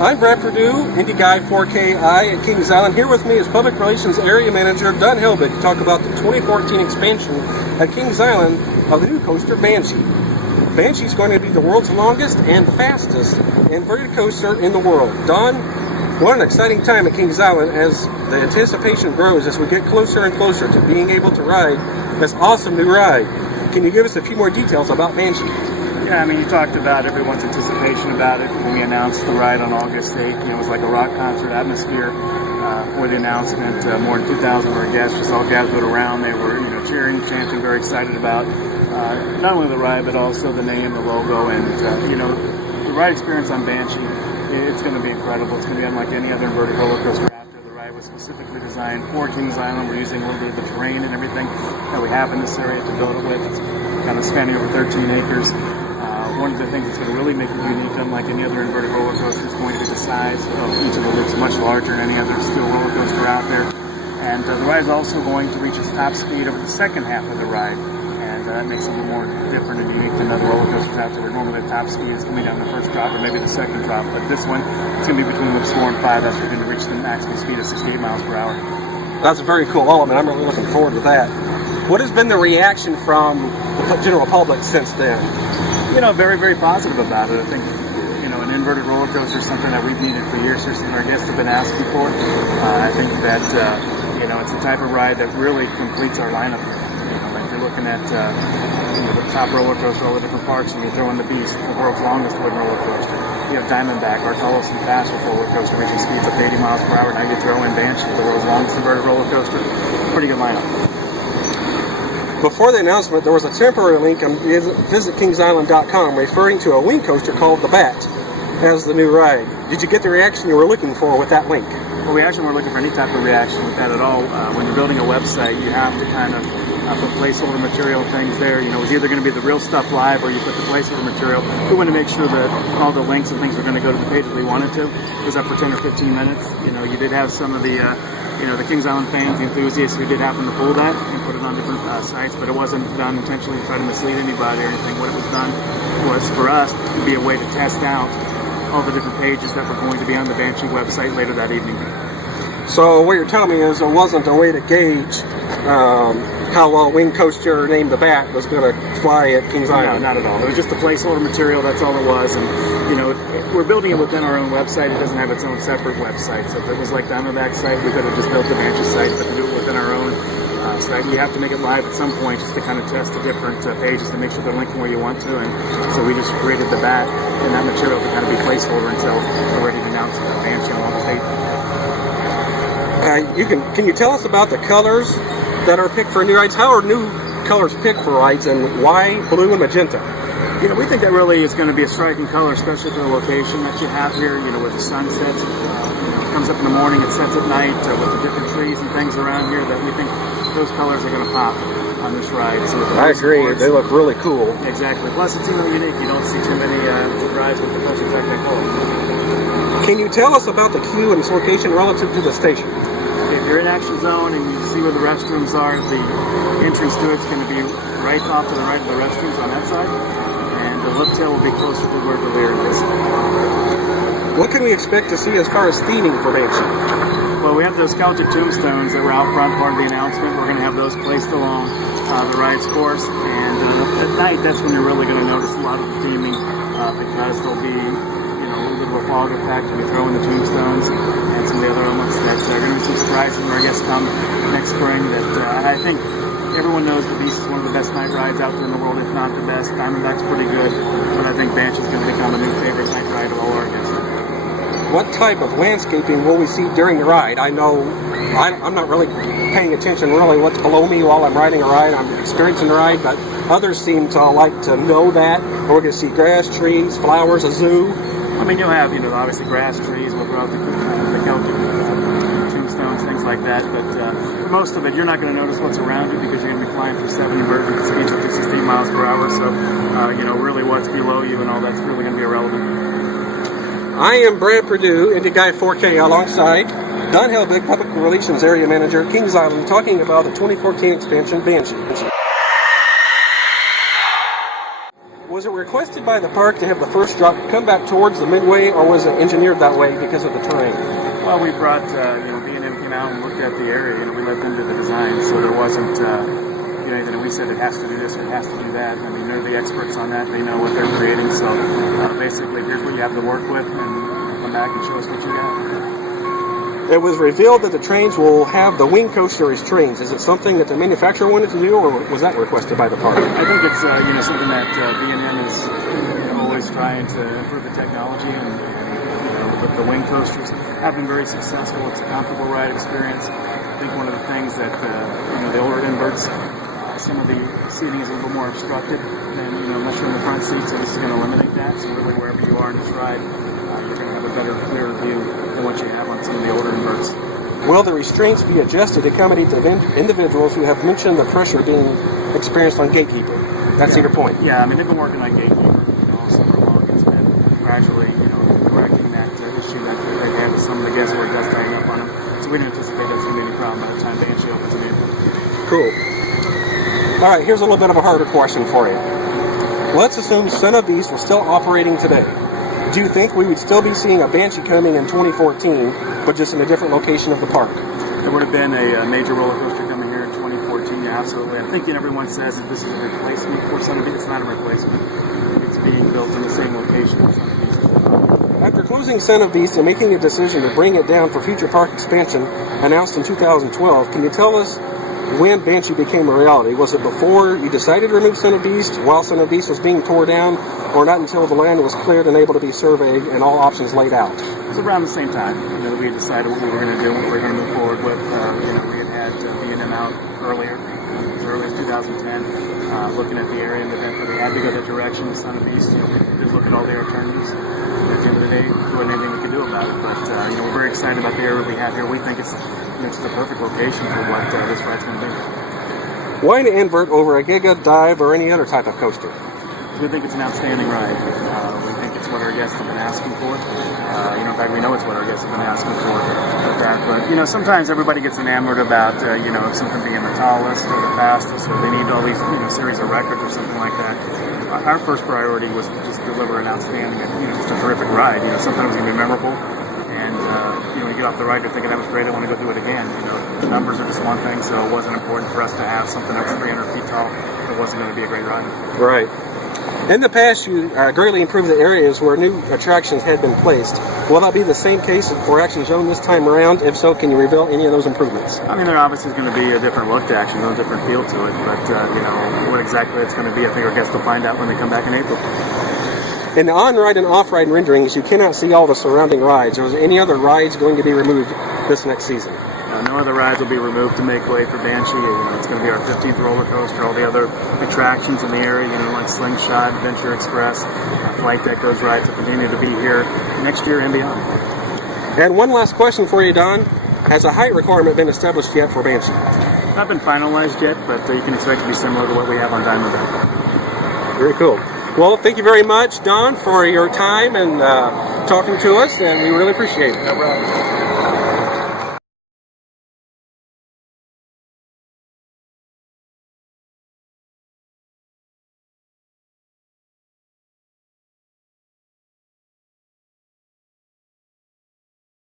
I'm Brad Perdue, Indie Guy 4KI at Kings Island. Here with me is Public Relations Area Manager Don Helbig to talk about the 2014 expansion at Kings Island of the new coaster Banshee. Banshee is going to be the world's longest and fastest inverted coaster in the world. Don, what an exciting time at Kings Island as the anticipation grows as we get closer and closer to being able to ride this awesome new ride. Can you give us a few more details about Banshee? Yeah, I mean, you talked about everyone's anticipation about it when we announced the ride on August 8th. It was like a rock concert atmosphere for the announcement. More than 2,000 of our guests just all gathered around. They were, cheering, chanting, very excited about not only the ride, but also the name, the logo, and, the ride experience on Banshee. It's going to be incredible. It's going to be unlike any other inverted roller coaster out there. The ride was specifically designed for Kings Island. We're using a little bit of the terrain and everything that we have in this area to build it with. It's kind of spanning over 13 acres. One of the things that's going to really make it unique, unlike any other inverted roller coaster, is going to be the size of each of the loops, much larger than any other steel roller coaster out there. And the ride is also going to reach its top speed over the second half of the ride. And that makes it a little more different and unique than other roller coasters out there, where normally the top speed is coming down the first drop or maybe the second drop. But this one, it's going to be between loops 4 and 5. That's going to reach the maximum speed of 68 miles per hour. That's a very cool element. I'm really looking forward to that. What has been the reaction from the general public since then? Very, very positive about it. I think, an inverted roller coaster is something that we've needed for years. Certainly our guests have been asking for. I think that, it's the type of ride that really completes our lineup. Like you're looking at, the top roller coaster, all the different parts, and you throw in the Beast, the world's longest wooden roller coaster. You have Diamondback, our tallest and fastest roller coaster, reaching speeds of 80 miles per hour. Now you throw in Banshee, the world's longest inverted roller coaster. Pretty good lineup. Before the announcement, there was a temporary link on visitkingsisland.com referring to a wing coaster called the Bat as the new ride. Did you get the reaction you were looking for with that link? Well, we actually weren't looking for any type of reaction with that at all. When you're building a website, you have to kind of put placeholder material things there. It was either going to be the real stuff live or you put the placeholder material. We wanted to make sure that all the links and things were going to go to the page that we wanted to. It was up for 10 or 15 minutes. You did have some of the the Kings Island fans, the enthusiasts who did happen to pull that and put it on different sites, but it wasn't done intentionally to try to mislead anybody or anything. What it was done was for us to be a way to test out all the different pages that were going to be on the Banshee website later that evening. So what you're telling me is it wasn't a way to gauge how well a wing coaster named the Bat was going to fly at Kings Island? No, not at all. It was just the placeholder material, that's all it was. And, we're building it within our own website. It doesn't have its own separate website. So if it was like Diamondback's site, we could have just built the Banshee site, but to do it within our own site, you have to make it live at some point just to kind of test the different pages to make sure they're linking where you want to. And so we just created the Bat and that material to kind of be placeholder until we're ready to announce the Banshee on August 8th. Can you tell us about the colors that are picked for new rides? How are new colors picked for rides, and why blue and magenta? We think that really is going to be a striking color, especially for the location that you have here, where the sun sets, it comes up in the morning, it sets at night, with the different trees and things around here, that we think those colors are going to pop on this ride. So I agree. They look really cool. Exactly. Plus, it's unique. You don't see too many rides with the colors exactly that color. Can you tell us about the queue and its location relative to the station? If you're in Action Zone and you see where the restrooms are, the entrance to it's going to be right off to the right of the restrooms on that side, and the lift tail will be closer to where the rear is. What can we expect to see as far as theming for Banshee? Well, we have those sculpted tombstones that were out front, part of the announcement. We're going to have those placed along the ride's course, and at night, that's when you're really going to notice a lot of the theming because there'll be a little bit of a fog effect when you throw in the tombstones and some of the other elements that are going to be some surprises when our guests come next spring. That I think everyone knows the Beast is one of the best night rides out there in the world, if not the best. Diamondback's pretty good, but I think Banshee is going to become a new favorite night ride of all our guests. What type of landscaping will we see during the ride? I know I'm not really paying attention really what's below me while I'm riding a ride. I'm experiencing the ride, but others seem to like to know that. We're going to see grass, trees, flowers, a zoo. I mean, you'll have, obviously grass, trees, we'll throw out the Celtic tombstones, things like that, but most of it, you're not going to notice what's around you because you're going to be flying through 7 inverted at speeds of 16 miles per hour, so, really what's below you and all that's really going to be irrelevant. I am Brad Perdue, Indie Guy 4K, alongside Don Helbig, Public Relations Area Manager, Kings Island, talking about the 2014 expansion, Banshee. Was it requested by the park to have the first drop come back towards the midway, or was it engineered that way because of the terrain? Well, we brought, B&M came out and looked at the area, we let them do the design, so there wasn't, anything that we said it has to do this or it has to do that. I mean, they're the experts on that. They know what they're creating, so basically, here's what you have to work with, and come back and show us what you got. It was revealed that the trains will have the wing coaster as trains. Is it something that the manufacturer wanted to do, or was that requested by the park? I think it's something that B&M is always trying to improve the technology, and the wing coasters have been very successful. It's a comfortable ride experience. I think one of the things that the older inverts, some of the seating is a little more obstructed than unless you're in the front seat, so this is going to eliminate that. So really, wherever you are in this ride, you're going to have a better, clearer view than what you have on some of the older inverts. Will the restraints be adjusted to accommodate the individuals who have mentioned the pressure being experienced on gatekeeper? That's Cedar Point. Yeah, I mean, they've been working on gatekeeper all summer long. It's been gradually, correcting that issue that they've had with some of the guests where it does tighten up on them. So we don't anticipate that's going to be any problem by the time Banshee opens in April. Cool. All right, here's a little bit of a harder question for you. Let's assume Son of Beast was still operating today. Do you think we would still be seeing a Banshee coming in 2014, but just in a different location of the park? There would have been a major roller coaster coming here in 2014, yeah, absolutely. I'm thinking everyone says that this is a replacement for Son of Beast. It's not a replacement. It's being built in the same location as Son of Beast. After closing Son of Beast and making a decision to bring it down for future park expansion announced in 2012, can you tell us when Banshee became a reality? Was it before you decided to remove Son of Beast, while Son of Beast was being torn down, or not until the land was cleared and able to be surveyed and all options laid out? It was around the same time that we decided what we were going to do, what we were going to move forward with. We had B&M out earlier, as early as 2010, looking at the area and the event that we had to go that direction. Son of Beast, we did look at all the alternatives. At the end of the day, there wasn't anything we could do about it. But we're very excited about the area we have here. We think it's just the perfect location for what this ride's going to be. Why an invert over a Giga, Dive, or any other type of coaster? We think it's an outstanding ride. We think it's what our guests have been asking for. In fact, we know it's what our guests have been asking for with that. But, sometimes everybody gets enamored about, something being the tallest or the fastest, or they need all these, series of records or something like that. Our first priority was to just deliver an outstanding, just a terrific ride. Something that was going to be memorable. And, when you get off the ride, you're thinking, that was great, I want to go do it again. The numbers are just one thing, so it wasn't important for us to have something that was 300 feet tall that wasn't going to be a great ride. Right. In the past, you greatly improved the areas where new attractions had been placed. Will that be the same case for Action Zone this time around? If so, can you reveal any of those improvements? I mean, there obviously is going to be a different look to Action Zone, a different feel to it, but, what exactly it's going to be, I think our guests will find out when they come back in April. In the on-ride and off-ride renderings, you cannot see all the surrounding rides. Or is any other rides going to be removed this next season? No other rides will be removed to make way for Banshee. It's going to be our 15th roller coaster. All the other attractions in the area, like Slingshot, Adventure Express, Flight Deck, those rides will continue to be here next year and beyond. And one last question for you, Don. Has a height requirement been established yet for Banshee? Not been finalized yet, but you can expect to be similar to what we have on Diamondback. Very cool. Well, thank you very much, Don, for your time and talking to us, and we really appreciate it. No problem.